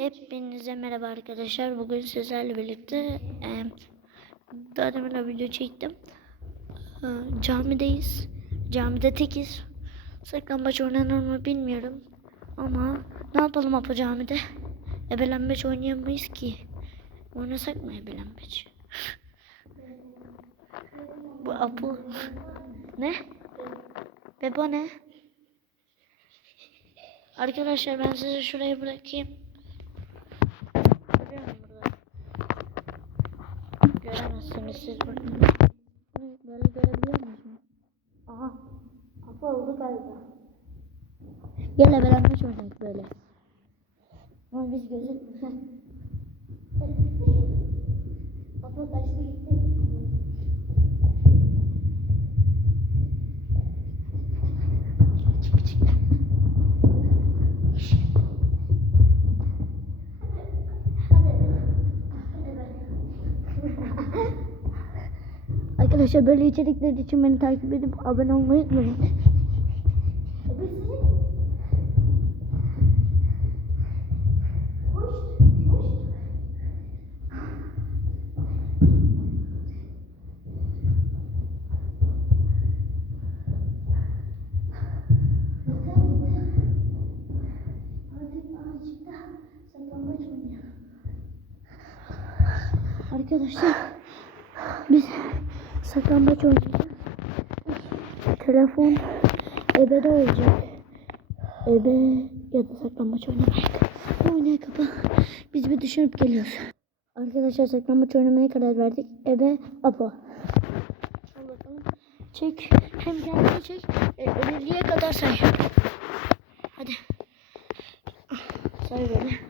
Hepinize merhaba arkadaşlar. Bugün sizlerle birlikte e, daha demin de video çektim. E, camideyiz. Camide tekiz. Saklambaç oynanır mı bilmiyorum. Ama ne yapalım Apo camide? Ebelenmeç oynayamayız ki. Oynasak mı ebelenmeç? Bu Apo. Ne? Beba ne? Arkadaşlar ben sizi şuraya bırakayım. Göremezsiniz siz. Hı, Böyle görebiliyor musunuz? Aha. Kapı oldu galiba. Gel ebelenmiş oynadık böyle. Ama biz gözük... Kapı kaçtı gitti. Arkadaşlar böyle içerikler için beni takip edip abone olmayı unutmayın. Arkadaşlar biz saklambaç oynayacağız. Telefon ebede olacak. Ebe ya da saklambaç oynamayız. Oynaya kapa. Biz bir düşünüp geliyoruz. Arkadaşlar saklambaç oynamaya karar verdik. Ebe Apo. Al bakalım. Çek. Hem kendini çek. E, 50'ye kadar say. Hadi. Say böyle.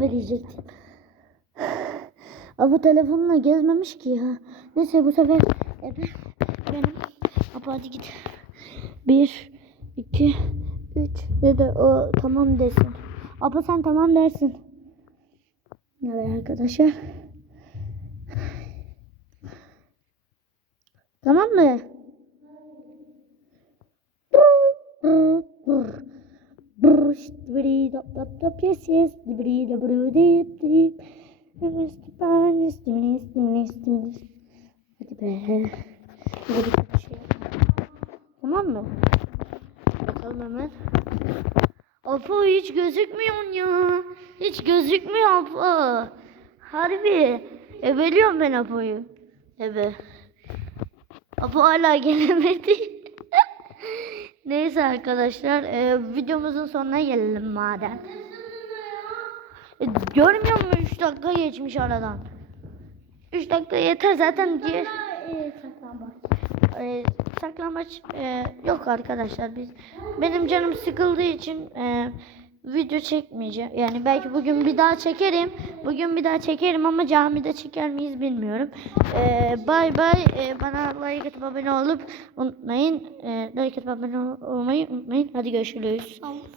Verecektim. Ama telefonla gezmemiş ki ya. Neyse bu sefer ebe benim. Apa hadi git. Bir, iki, üç. Ya da o tamam desin. Apa sen tamam dersin. Evet arkadaşlar. Tamam mı? Brr, şt, bri, dap, dap, dap, yes, yes, bri, da, bru, dip, dip. Hadi be. Hadi bir şey. Tamam mı? Bakalım hemen. Apo hiç gözükmüyorsun ya. Hiç gözükmüyor Apo. Harbi. Ebeliyorum ben Apo'yu. Ebe. Apo hala gelemedi. Neyse arkadaşlar e, videomuzun sonuna gelelim madem. E, görmüyor musun 3 dakika geçmiş aradan. 3 dakika yeter zaten diye. E, saklambaç e, yok arkadaşlar biz. Benim canım sıkıldığı için e, video çekmeyeceğim. Yani belki bugün bir daha çekerim. Bugün bir daha çekerim ama camide çeker miyiz bilmiyorum. E, bay bay. E, bana like atıp abone olup unutmayın. E, like atıp abone ol- olmayı unutmayın. Hadi görüşürüz.